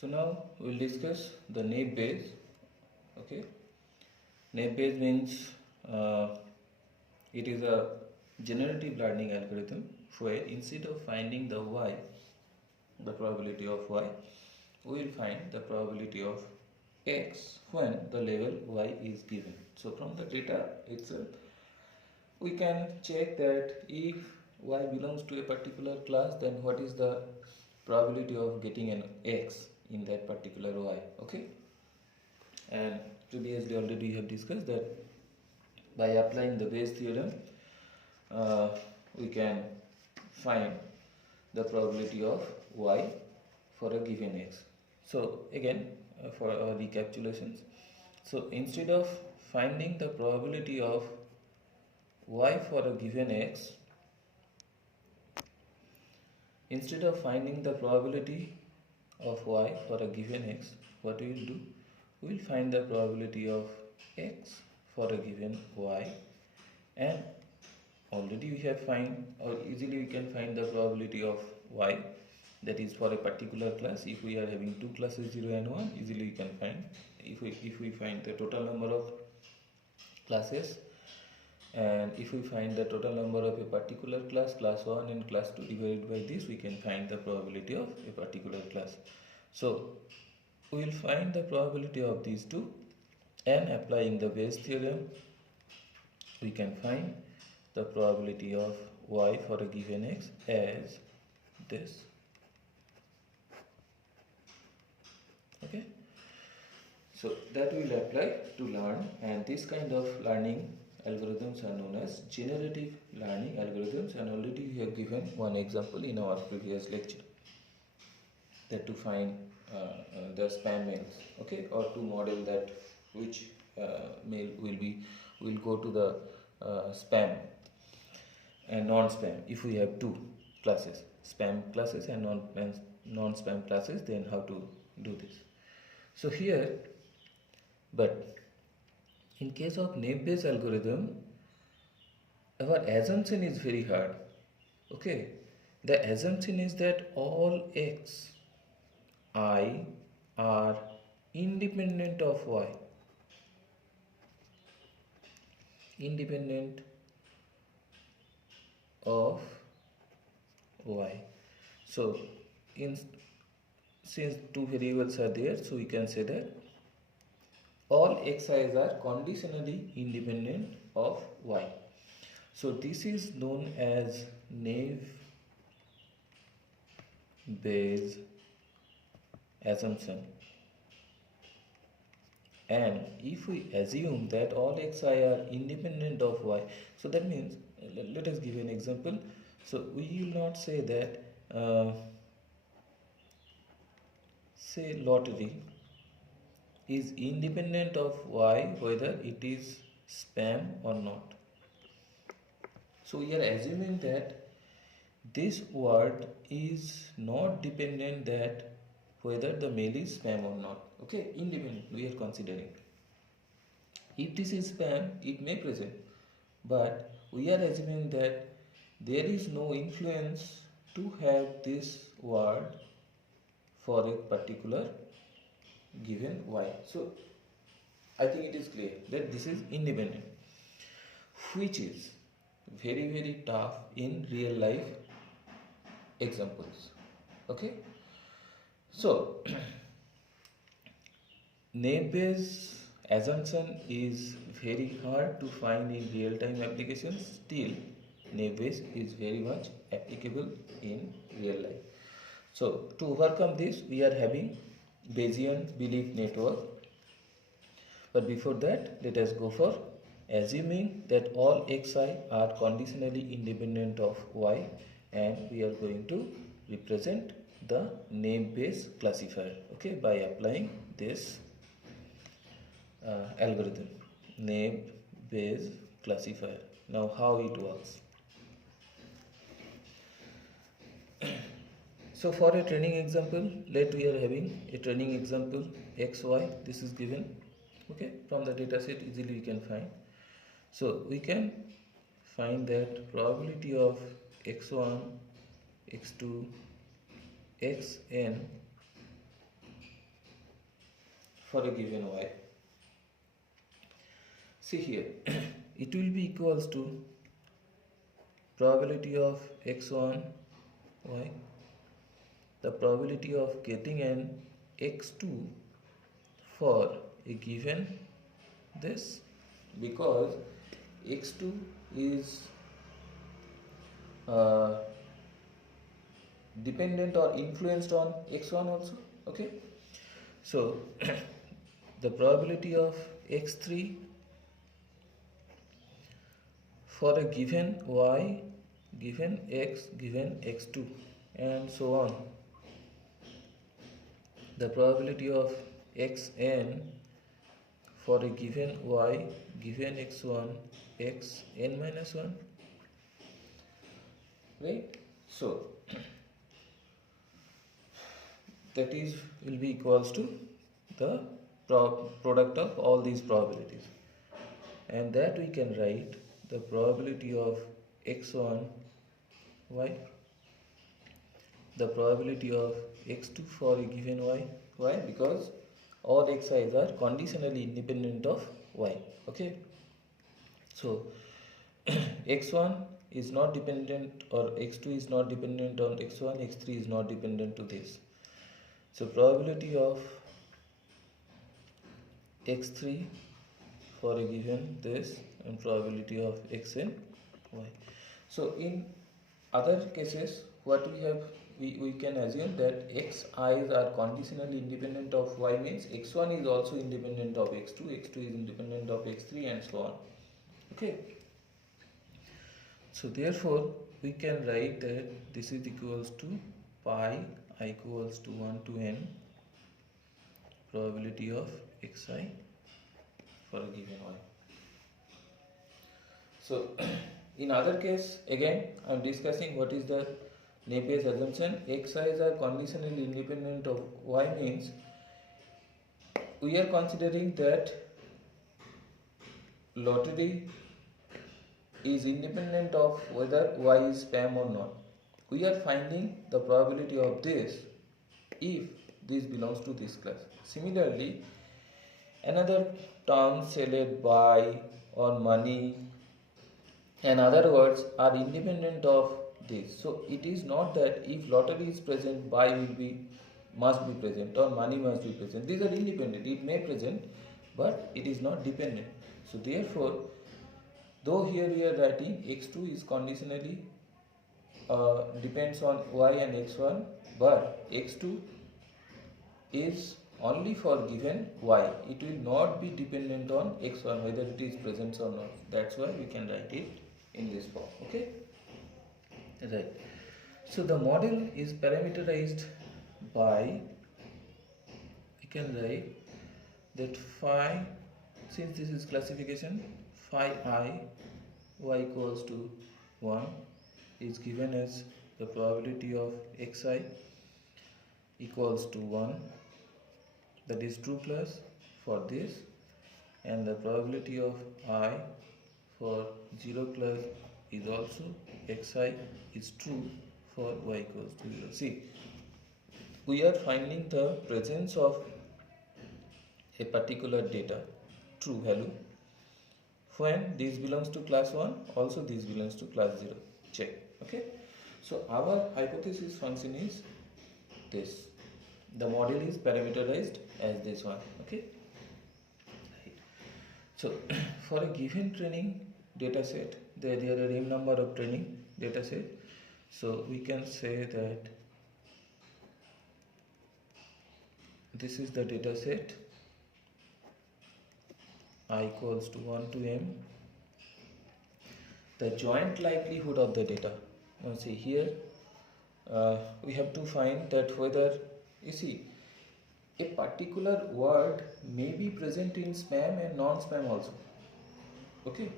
So now we'll discuss the Naive Bayes. Okay, Naive Bayes means it is a generative learning algorithm where instead of finding the y, the probability of y, we will find the probability of x when the level y is given. So from the data itself, we can check that if y belongs to a particular class, then what is the probability of getting an x in that particular y. Okay, and previously already we have discussed that by applying the Bayes theorem we can find the probability of y for a given x. So again, for our recapitulations, so instead of finding the probability of y for a given x, instead of finding the probability of y for a given x, what we will do, we will find the probability of x for a given y, and already we have find, or easily we can find the probability of y, that is for a particular class. If we are having two classes 0 and 1, easily we can find, if we find the total number of classes, and if we find the total number of a particular class 1 and class 2, divided by this, we can find the probability of a particular class. So we will find the probability of these two, and applying the Bayes theorem, we can find the probability of y for a given x as this. Okay, so that we will apply to learn, and this kind of learning algorithms are known as generative learning algorithms, and already we have given one example in our previous lecture, that to find the spam mails, okay, or to model that which mail will go to the spam and non-spam. If we have two classes, spam classes and non-spam classes, then how to do this. So here, but in case of Naive Bayes algorithm, our assumption is very hard. Okay, the assumption is that all x I are independent of y, independent of y. So since two variables are there, so we can say that all xi's are conditionally independent of y. So this is known as Naive Bayes assumption. And if we assume that all xi are independent of y, so that means, let us give an example. So we will not say that say lottery is independent of y whether it is spam or not. So we are assuming that this word is not dependent that whether the mail is spam or not. Okay, independent we are considering. If this is spam, it may present, but we are assuming that there is no influence to have this word for a particular given y. So I think it is clear that this is independent, which is very tough in real life examples. Okay, so Naive Bayes assumption is very hard to find in real time applications. Still, Naive Bayes is very much applicable in real life. So to overcome this, we are having Bayesian belief network. But before that, let us go for assuming that all xi are conditionally independent of y, and we are going to represent the Naive Bayes classifier, okay, by applying this algorithm, Naive Bayes classifier. Now how it works. So for a training example, let we are having a training example xy, this is given, okay, from the data set easily we can find. So we can find that probability of x1, x2, xn for a given y. See here, it will be equals to probability of x1 y, the probability of getting an x2 for a given this, because x2 is dependent or influenced on x1 also. Okay, so the probability of x3 for a given y, given x, given x2, and so on. The probability of xn for a given y, given x1, xn minus 1, right? So that is will be equals to the product of all these probabilities, and that we can write the probability of x1 y, the probability of x2 for a given y. Why? Because all xi's are conditionally independent of y. Okay, so x1 is not dependent, or x2 is not dependent on x1, x3 is not dependent to this. So probability of x3 for a given this, and probability of xn y. So in other cases, what we have, we can assume that xi's are conditionally independent of y, means x1 is also independent of x2, x2 is independent of x3, and so on. Okay, so therefore we can write that this is equals to pi I equals to 1 to n probability of xi for a given y. So in other case, again I am discussing what is the Napier assumption. Xi's are conditionally independent of y, means we are considering that lottery is independent of whether y is spam or not. We are finding the probability of this if this belongs to this class. Similarly, another term, say like buy or money and other words, are independent of this. So it is not that if lottery is present, buy must be present, or money must be present. These are independent. It may present, but it is not dependent. So therefore, though here we are writing x2 is conditionally depends on y and x1, but x2 is only for given y. It will not be dependent on x1 whether it is present or not. That's why we can write it in this form. Okay, right. So the model is parameterized by, we can write that phi, since this is classification, phi I y equals to 1 is given as the probability of xi equals to 1, that is true plus for this, and the probability of I for 0 plus is also xi is true for y equals to 0. See, we are finding the presence of a particular data true value when this belongs to class 1, also this belongs to class 0. Check. Okay, so our hypothesis function is this. The model is parameterized as this one. Okay, right. So for a given training data set, there are a m number of training data set. So we can say that this is the data set I equals to 1 to m. The joint likelihood of the data. Now see here, we have to find that whether, you see, a particular word may be present in spam and non-spam also. Okay,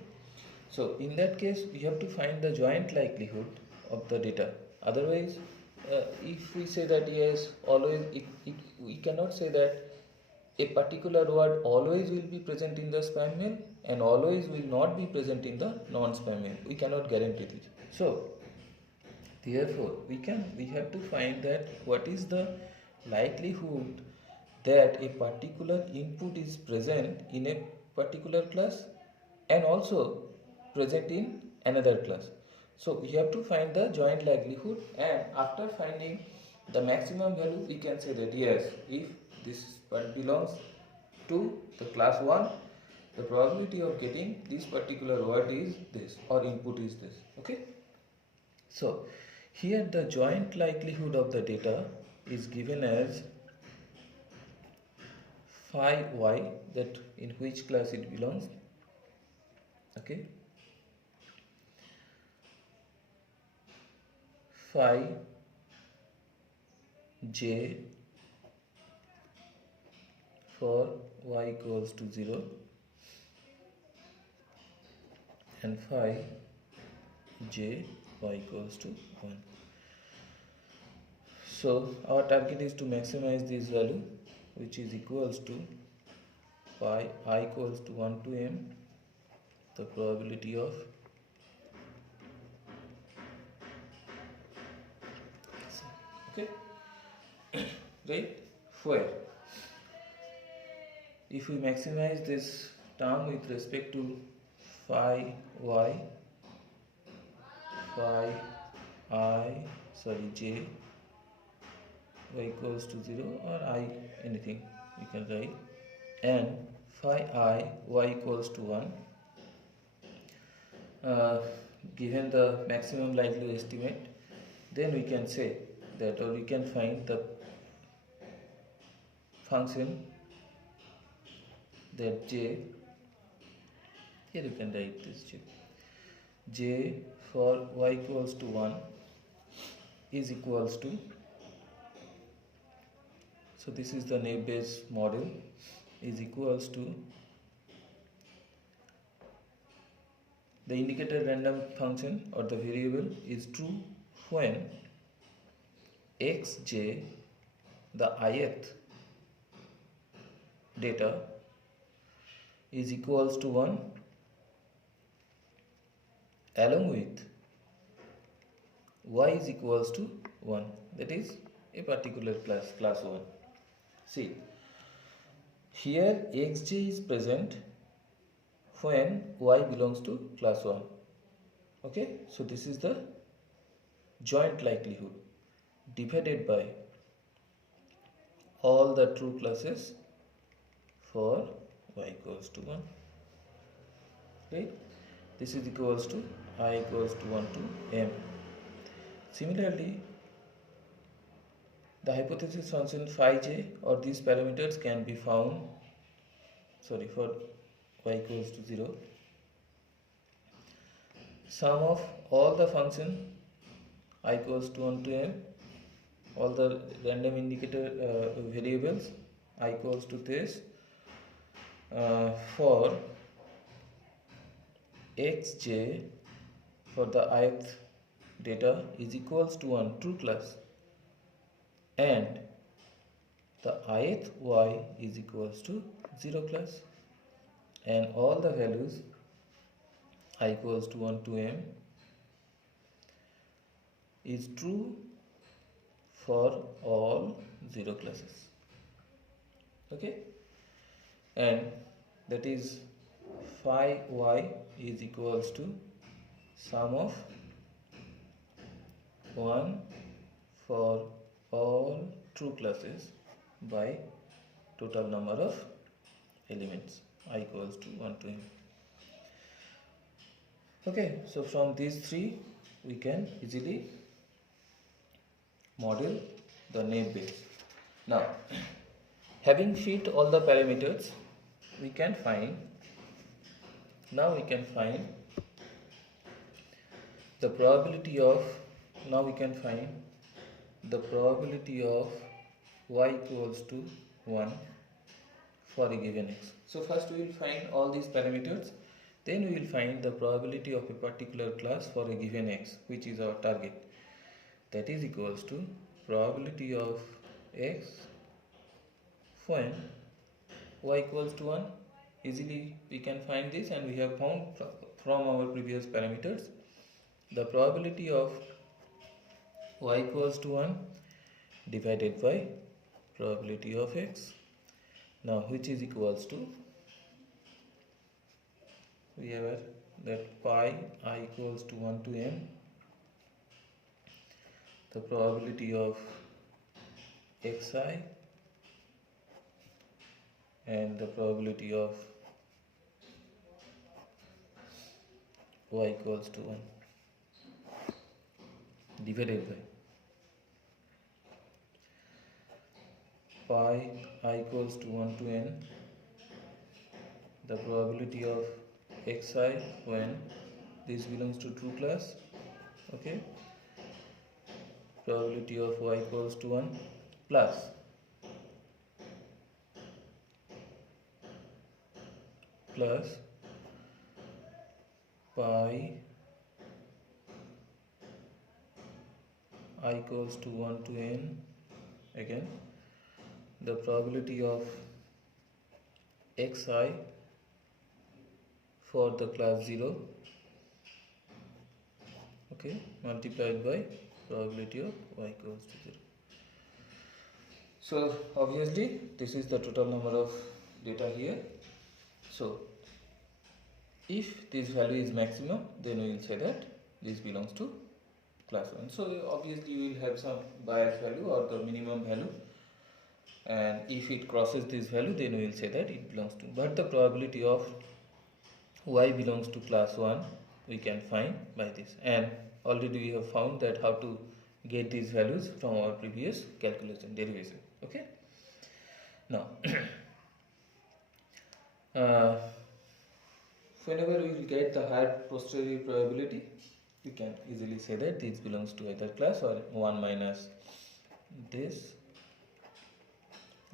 so in that case we have to find the joint likelihood of the data. Otherwise, if we say that yes, always we cannot say that a particular word always will be present in the spam mail and always will not be present in the non-spam mail. We cannot guarantee this. So therefore we have to find that what is the likelihood that a particular input is present in a particular class and also present in another class. So we have to find the joint likelihood, and after finding the maximum value we can say that yes, if this part belongs to the class 1, the probability of getting this particular word is this, or input is this. Okay, so here the joint likelihood of the data is given as phi y, that in which class it belongs. Okay, phi j for y equals to 0 and phi j y equals to 1. So our target is to maximize this value, which is equals to phi I equals to 1 to m, the probability of okay right, where if we maximize this term with respect to phi y, phi j y equals to 0 or I, anything you can write, and phi I y equals to 1, given the maximum likelihood estimate, then we can say that, or we can find the function that j, here you can write this j for y equals to 1 is equals to, so this is the naive Bayes model, is equals to the indicator random function or the variable is true when xj, the ith data, is equals to 1 along with y is equals to 1, that is a particular class 1. See, here xj is present when y belongs to class 1. Okay, so this is the joint likelihood divided by all the true classes for y equals to 1. Right, this is equals to I equals to 1 to m. Similarly, the hypothesis function phi j or these parameters can be found, for y equals to 0, sum of all the function I equals to 1 to m, all the random indicator variables I equals to this, for xj for the ith data is equals to 1 true class, and the ith y is equals to 0 class, and all the values I equals to 1 to m is true for all 0 classes. Okay, and that is phi y is equals to sum of 1 for all true classes by total number of elements I equals to 1 to m. Okay, so from these three we can easily model the naive Bayes. Now, having fit all the parameters, we can find the probability of y equals to 1 for a given x. So first we will find all these parameters, then we will find the probability of a particular class for a given x, which is our target. That is equals to probability of x when y equals to 1. Easily we can find this, and we have found from our previous parameters the probability of y equals to 1 divided by probability of x now which is equals to, we have that pi I equals to 1 to n, the probability of xi and the probability of y equals to 1 divided by pi I equals to 1 to n, the probability of xi when this belongs to true class, okay, probability of y equals to 1 plus pi I equals to 1 to n, again the probability of xi for the class 0, okay, multiplied by probability of y equals to 0. So obviously this is the total number of data here. So if this value is maximum, then we will say that this belongs to class 1. So obviously you will have some bias value or the minimum value, and if it crosses this value, then we will say that it belongs to. But the probability of y belongs to class 1 we can find by this, and already we have found that how to get these values from our previous calculation derivation, okay. Now whenever we will get the higher posterior probability, you can easily say that this belongs to either class, or 1 minus this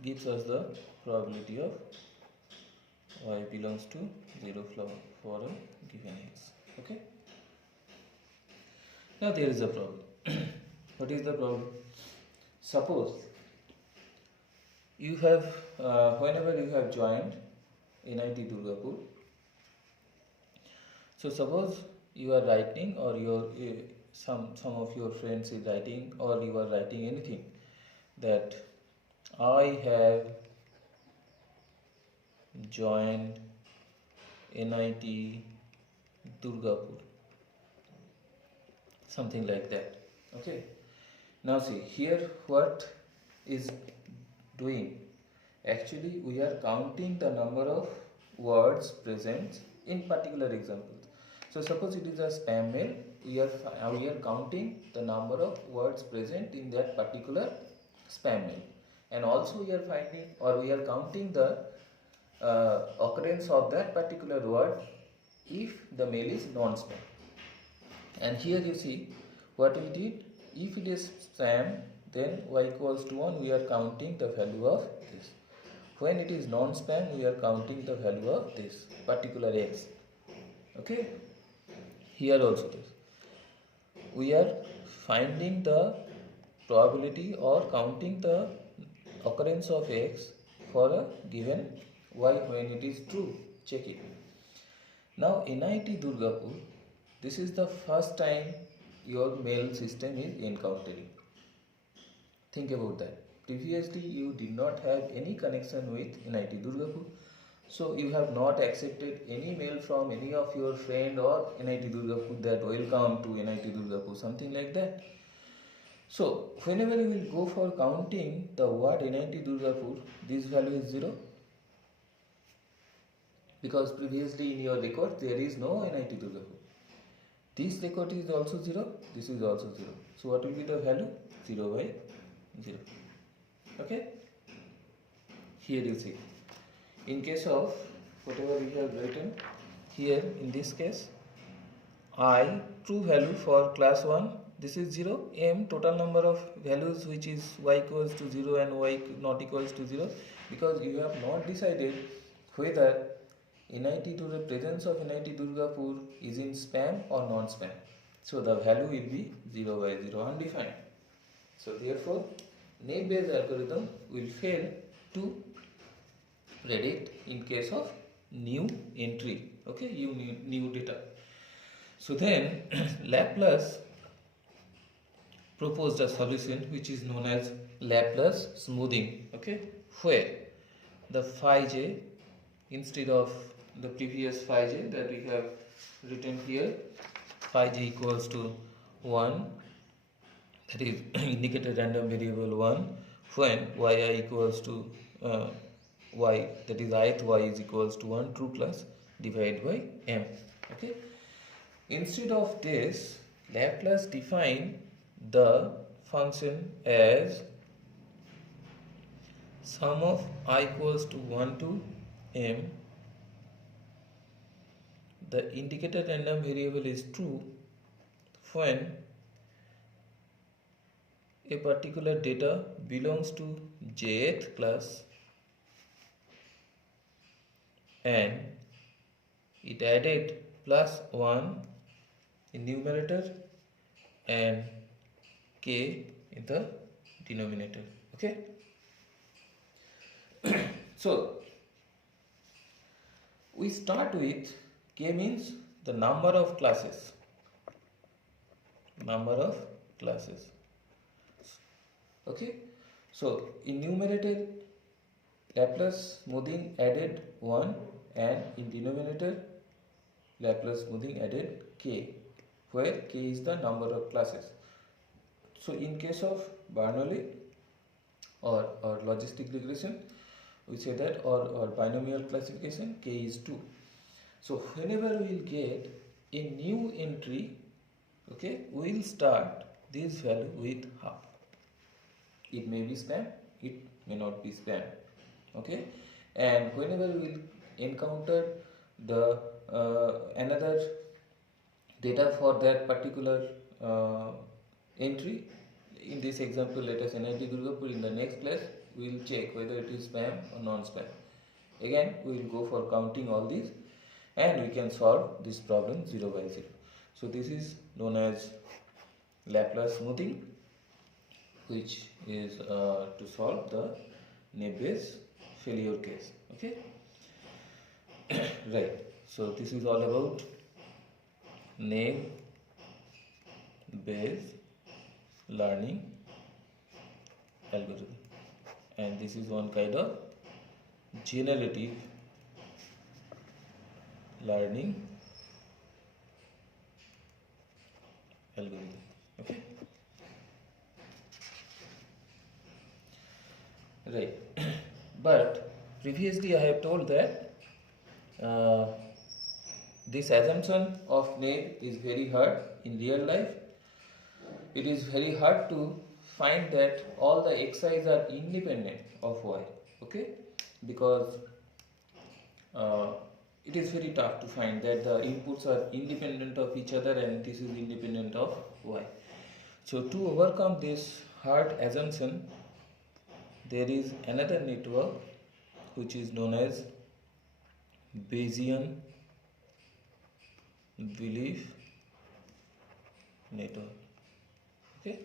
gives us the probability of y belongs to 0 for a given x, okay. Now there is a problem. What is the problem? Suppose you have whenever you have joined NIT Durgapur, so suppose you are writing, or your some of your friends is writing, or you are writing anything that I have joined NIT Durgapur, something like that, okay. Now see here what is doing, actually we are counting the number of words present in particular examples. So suppose it is a spam mail, we are counting the number of words present in that particular spam mail, and also we are finding, or we are counting the occurrence of that particular word if the mail is non-spam. And here you see what we did, if it is spam, then y equals to 1, we are counting the value of this. When it is non-spam, we are counting the value of this particular x, okay. Here also this, we are finding the probability or counting the occurrence of x for a given y when it is true. Check it. Now NIT Durgapur, this is the first time your mail system is encountering. Think about that. Previously you did not have any connection with NIT Durgapur, so you have not accepted any mail from any of your friend or NIT Durgapur that welcome to NIT Durgapur, something like that. So whenever you will go for counting the word NIT Durgapur, this value is 0, because previously in your record there is no NIT Durgapur. This record is also 0, this is also 0. So what will be the value? 0 by 0. Okay? Here you see. In case of whatever we have written here, in this case, I true value for class 1, this is 0, m total number of values which is y equals to 0 and y not equals to 0, because you have not decided whether the presence of NIT Durgapur is in spam or non-spam. So the value will be 0 by 0, undefined. So therefore naive Bayes algorithm will fail to predict in case of new entry, okay, new data. So then Laplace proposed a solution which is known as Laplace smoothing, okay, where the phi j instead of the previous phi j that we have written here. Phi j equals to 1, that is indicated random variable 1, when yi equals to y, that is ith y is equals to 1 true plus divided by m. Okay, instead of this, Laplace define the function as sum of I equals to 1 to m. The indicated random variable is true when a particular data belongs to jth class and it added plus 1 in numerator and k in the denominator. Okay, so we start with k means the number of classes. Okay, so in numerator Laplace smoothing added 1 and in denominator Laplace smoothing added k, where k is the number of classes. So in case of Bernoulli or logistic regression, we say that, or binomial classification, k is 2. So whenever we will get a new entry, okay, we will start this value with half. It may be spam, it may not be spam. Okay, and whenever we will encounter the another data for that particular entry, in this example let us NIT Durgapur, in the next class we will check whether it is spam or non-spam. Again we will go for counting all these and we can solve this problem 0 by 0. So this is known as Laplace smoothing, which is to solve the Neb's failure case. Okay, right. So this is all about Neb Bayes learning algorithm, and this is one kind of generative learning algorithm. Okay, right. But previously I have told that this assumption of Neb is very hard in real life. It is very hard to find that all the xi's are independent of y. Okay, because it is very tough to find that the inputs are independent of each other and this is independent of y. So to overcome this hard assumption, there is another network which is known as Bayesian belief network. Okay,